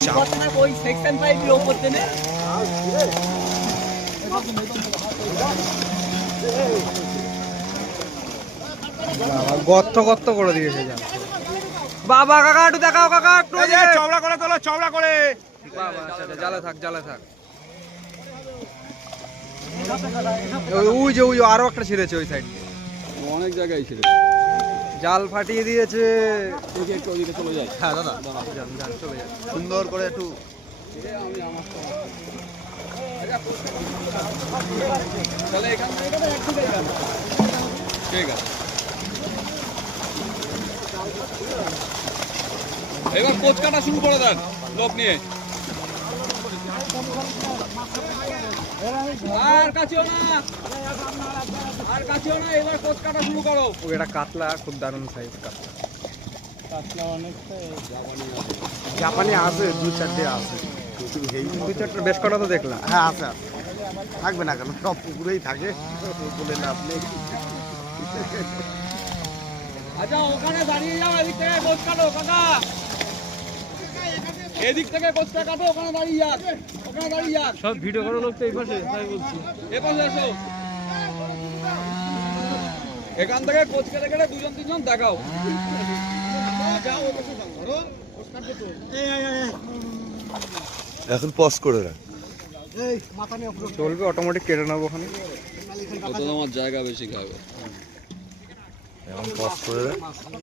ওই সেকশন 5 এর উপর দেনে গর্ত গর্ত করে দিয়েছে জাল। বাবা কাকা একটু দেখাও কাকা একটু চওড়া করে তোলো, চওড়া করে। বাবা আচ্ছা আচ্ছা, জালে থাক জালে থাক। ওই যে আরো একটা ছিঁড়েছে ওই সাইড দিয়ে, অনেক জায়গায় ছিল। জাল ফাটিয়ে দিয়েছে। একটু ওদিকে চলে যায়। হ্যাঁ দাদা জাল জাল চলে যাচ্ছে সুন্দর করে একটু তাহলে এখান থেকে ঠিক আছে। এবার কোচ কাটা শুরু করে দেন লোক নিয়ে। আর কাছেও না, আর কাছেও না, এবার কোচ কাটা শুরু করো। ওই একটা কাতলা, খুব দারুণ সাইজ কাতলা। জাপানি আছে দু চারটে আছে, দু চারটে বেশ কটা তো দেখলাম। হ্যাঁ আছে আছে, থাকবে না কেন, সব পুকুরেই থাকে, বলে লাভ নেই। আচ্ছা ওখানে দাঁড়িয়ে যাও, এদিক থেকে কোচ কাটো কাকা, এদিক থেকে কোচটা কাটো, ওখানে দাঁড়িয়ে যাক, ওখানে দাঁড়িয়ে যাক। সব ভিডিও করার লোক তো এই পাশে, তাই বলছি। এপাশে এসো, এখান থেকে কোচ কেটে কেটে দুজন তিনজন দেখাও। এখন পজ করে রাখ, চলবে, অটোমেটিক কেটে নেবো ওখানে। কত তোমার জায়গা বেশি খাবে। এখন পজ করে রাখ।